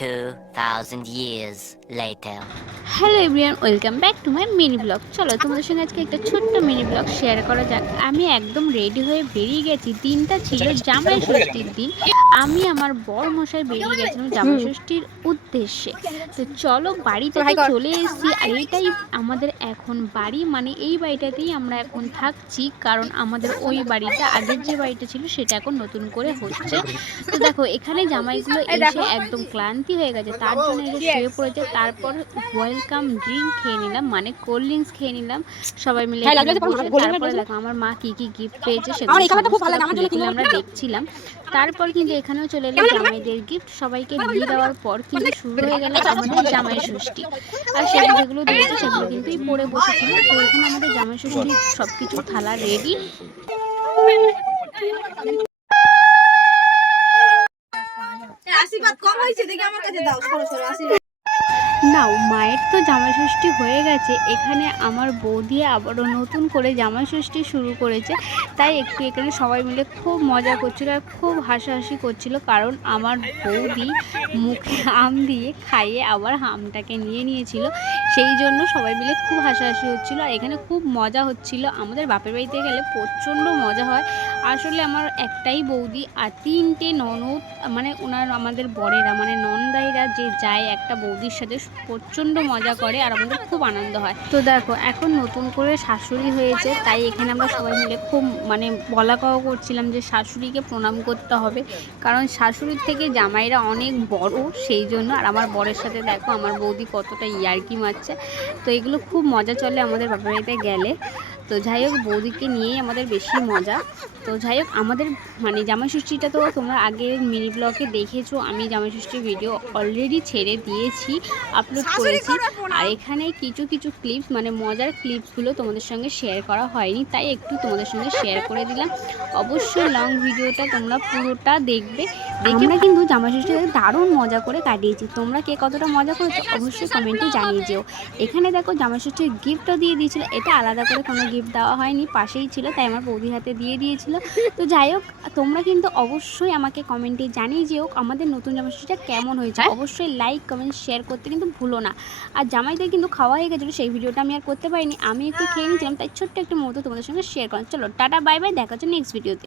2,000 years later. Hello everyone, welcome back to my mini blog. চলো তোমাদের সঙ্গে আজকে একটা ছোট্ট মিনি ব্লগ শেয়ার করা যাক। আমি একদম রেডি হয়ে বেরিয়ে গেছি। দিনটা ছিল জামাই ষষ্ঠীর দিন। আমি আমার বর মশাই বেরিয়ে গেছিলাম জামাই ষষ্ঠীর উদ্দেশ্যে। তো চলো বাড়িতে তো চলে এসেছি, আর এইটাই আমাদের এখন বাড়ি, মানে এই বাড়িটাতেই আমরা এখন থাকছি, কারণ আমাদের ওই বাড়িটা, আগের যে বাড়িটা ছিল সেটা এখন নতুন করে হচ্ছে। তো দেখো এখানে জামাইগুলো এসে একদম ক্লান্তি হয়ে গেছে, তার জন্য এসে শুয়ে পড়েছে। তারপর ওয়েলকাম ড্রিঙ্ক খেয়ে নিলাম, মানে কোল্ড ড্রিঙ্কস খেয়ে নিলাম সবাই মিলে এখানে বসে। তারপরে দেখো আমার মা কি কি গিফট পেয়েছে সেগুলো সমস্তটা খুলে খুলে আমরা দেখছিলাম। তারপর কিন্তু এখানেও চলে এলো জামাইদের গিফট। সবাইকে দিয়ে দেওয়ার পর কিন্তু শুরু হয়ে গেল আমাদের জামাই ষষ্ঠী। আর সেগুলো যেগুলো দিয়েছে সেগুলো কিন্তু পরে বসেছিল। তো এখানে আমাদের জামাই ষষ্ঠীর সবকিছু থালা রেডি। আশীর্বাদ কম হয়েছে দেখে আমার কাছে দাও, সরো সরো আশীর্বাদ নাও, মায়ের তো জামাই ষষ্ঠী হয়ে গেছে, এখানে আমার বৌদি আবারও নতুন করে জামাই ষষ্ঠী শুরু করেছে। তাই একটু এখানে সবাই মিলে খুব মজা করছিল আর খুব হাসাহাসি করছিল, কারণ আমার বৌদি মুখে আম দিয়ে খাইয়ে আবার আমটাকে নিয়ে নিয়েছিল। সেই জন্য সবাই মিলে খুব হাসাহাসি হচ্ছিল, আর এখানে খুব মজা হচ্ছিল। আমাদের বাপের বাড়িতে গেলে প্রচণ্ড মজা হয়। আসলে আমার একটাই বৌদি আর তিনটে ননদ, মানে ওনার আমাদের বরেরা মানে নন্দাইরা যে যায় একটা বৌদির সাথে, প্রচণ্ড মজা করে আর আমাদের খুব আনন্দ হয়। তো দেখো এখন নতুন করে শাশুড়ি হয়েছে, তাই এখানে আমরা সবাই মিলে খুব মানে বলা কওয়া করছিলাম যে শাশুড়িকে প্রণাম করতে হবে, কারণ শাশুড়ির থেকে জামাইরা অনেক বড়, সেই জন্য। আর আমার বরের সাথে দেখো আমার বৌদি কতটা ইয়ার্কি মারছে। তো এগুলো খুব মজা চলে আমাদের বাপের বাড়িতে গেলে। তো যাই হোক, বৌদিকে নিয়েই আমাদের বেশি মজা। তো যাই হোক, আমাদের মানে জামাই ষষ্ঠীটা তো তোমরা আগের মিনি ব্লগে দেখেছো, আমি জামাই ষষ্ঠীর ভিডিও অলরেডি ছেড়ে দিয়েছি, আপলোড করেছি। আর এখানে কিছু কিছু ক্লিপস, মানে মজার ক্লিপসগুলো তোমাদের সঙ্গে শেয়ার করা হয়নি, তাই একটু তোমাদের সঙ্গে শেয়ার করে দিলাম। অবশ্যই লং ভিডিওটা তোমরা পুরোটা দেখবে। আমরা কিন্তু জামাই ষষ্ঠীতে দারুণ মজা করে কাটিয়েছি। তোমরা কে কতটা মজা করেছো অবশ্যই কমেন্টে জানিয়ে যেও। এখানে দেখো জামাই ষষ্ঠীর গিফটও দিয়ে দিয়েছিল, এটা আলাদা করে কোনো গিফট দেওয়া হয়নি, পাশেই ছিল, তাই আমার বৌদির হাতে দিয়ে দিয়েছিল। তো যাই হোক, তোমরা কিন্তু অবশ্যই আমাকে কমেন্টে জানিয়ে যেও আমাদের নতুন জামাই ষষ্ঠীটা কেমন হয়েছে। অবশ্যই লাইক কমেন্ট শেয়ার করতে কিন্তু ভুলো না। আর জামাইদের কিন্তু খাওয়া হয়ে গেছিলো, সেই ভিডিওটা আমি আর করতে পারিনি, আমি একটু খেয়ে নিয়েছিলাম, তাই ছোট্ট একটা মুহূর্ত তোমাদের সঙ্গে শেয়ার করলাম। চলো টাটা বাই বাই, দেখা হচ্ছে নেক্সট ভিডিওতে।